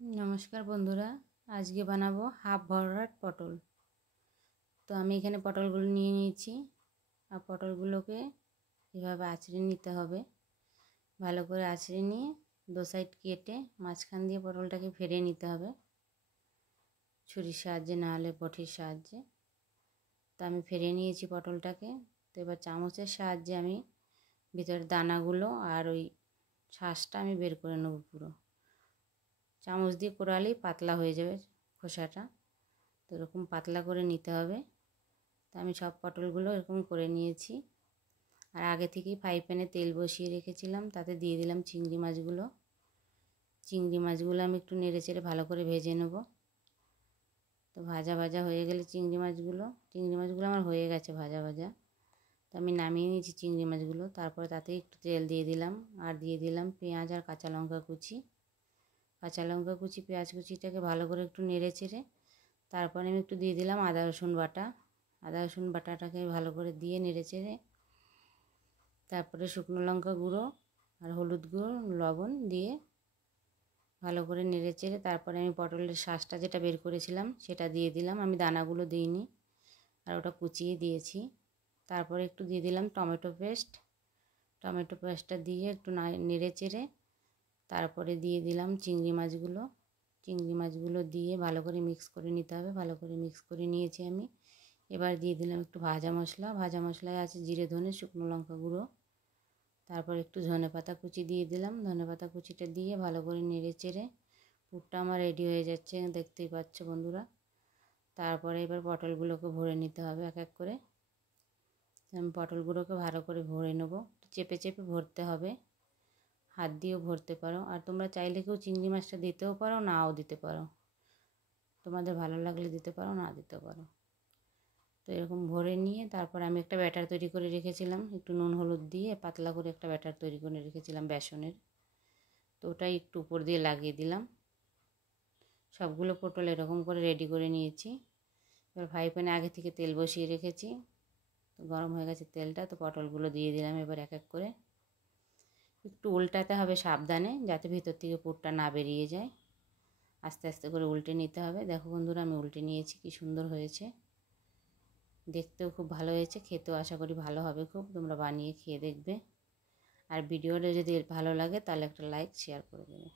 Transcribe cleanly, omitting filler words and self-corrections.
नमस्कार बंधुरा आज के बनाबो हाफ भराट पटल। तो आमी एखाने पटलगुलो निये निয়েছি আর পটলগুলোকে এভাবে আঁচড়ে নিতে হবে। ভালো করে আঁচড়ে নিয়ে দো সাইড কেটে মাঝখান দিয়ে পটলটাকে ফেড়ে নিতে হবে ছুরির সাহায্যে না হলে বটির সাহায্যে। তো আমি ফেড়ে নিয়েছি পটলটাকে। তো এবার চামচের সাহায্যে আমি ভিতরের দানাগুলো আর ওই শাঁসটা আমি বের করে নেব পুরো। চামচ দিয়ে কোরালেই পাতলা হয়ে যাবে খোসাটা। তো এরকম পাতলা করে নিতে হবে। তো আমি সব পটলগুলো এরকম করে নিয়েছি। আর আগে থেকেই ফ্রাই প্যানে তেল বসিয়ে রেখেছিলাম, তাতে দিয়ে দিলাম চিংড়ি মাছগুলো। চিংড়ি মাছগুলো আমি একটু নেড়ে চেড়ে ভালো করে ভেজে নেব। তো ভাজা ভাজা হয়ে গেলে চিংড়ি মাছগুলো আমার হয়ে গেছে ভাজা ভাজা। তো আমি নামিয়ে নিয়েছি চিংড়ি মাছগুলো। তারপরে তাতে একটু তেল দিয়ে দিলাম আর দিয়ে দিলাম পেঁয়াজ আর কাঁচা লঙ্কা কুচি। কাঁচা লঙ্কা কুচি পেঁয়াজ কুচিটাকে ভালো করে একটু নেড়ে চেড়ে তারপরে আমি একটু দিয়ে দিলাম আদা রসুন বাটা। আদা রসুন বাটাটাকে ভালো করে দিয়ে নেড়ে চেড়ে তারপরে শুকনো লঙ্কা গুঁড়ো আর হলুদ গুঁড়ো লবণ দিয়ে ভালো করে নেড়ে চেড়ে তারপরে আমি পটলের শাঁসটা যেটা বের করেছিলাম সেটা দিয়ে দিলাম। আমি দানাগুলো দিইনি আর ওটা কুচিয়ে দিয়েছি। তারপরে একটু দিয়ে দিলাম টমেটো পেস্ট। টমেটো পেস্টটা দিয়ে একটু নেড়ে চেড়ে তারপরে দিয়ে দিলাম চিংড়ি মাছগুলো। চিংড়ি মাছগুলো দিয়ে ভালো করে মিক্স করে নিতে হবে। ভালো করে মিক্স করে নিয়েছি আমি। এবার দিয়ে দিলাম একটু ভাজা মশলা। ভাজা মশলায় আছে জিরে ধনে শুকনো লঙ্কা গুঁড়ো। তারপর একটু ধনেপাতা কুচি দিয়ে দিলাম। ধনেপাতা কুচিটা দিয়ে ভালো করে নেড়ে চেড়ে পুরটা আমার রেডি হয়ে যাচ্ছে, দেখতেই পাচ্ছ বন্ধুরা। তারপরে এবার পটলগুলোকে ভরে নিতে হবে এক এক করে। আমি পটলগুলোকে ভালো করে ভরে নেব। চেপে চেপে ভরতে হবে, হাত দিয়েও ভরতে পারো। আর তোমরা চাইলে কেউ চিংড়ি মাছটা দিতেও পারো, নাও দিতে পারো, তোমাদের ভালো লাগলে দিতে পারো, না দিতে পারো। তো এরকম ভরে নিয়ে তারপর আমি একটা ব্যাটার তৈরি করে রেখেছিলাম, একটু নুন হলুদ দিয়ে পাতলা করে একটা ব্যাটার তৈরি করে রেখেছিলাম বেসনের। তো ওটাই একটু উপর দিয়ে লাগিয়ে দিলাম। সবগুলো পটল এরকম করে রেডি করে নিয়েছি। এবার ফ্রাই প্যানে আগে থেকে তেল বসিয়ে রেখেছি, তো গরম হয়ে গেছে তেলটা। তো পটলগুলো দিয়ে দিলাম এবার এক এক করে। একটু উল্টাতে হবে সাবধানে, যাতে ভিতর থেকে পুরটা না বেরিয়ে যায়। আস্তে আস্তে করে উল্টে নিতে হবে। দেখো বন্ধুরা আমি উল্টে নিয়েছি, কি সুন্দর হয়েছে, দেখতেও খুব ভালো হয়েছে, খেতেও আশা করি ভালো হবে খুব। তোমরা বানিয়ে খেয়ে দেখবে। আর ভিডিওটা যদি ভালো লাগে তাহলে একটা লাইক শেয়ার করে দেবে।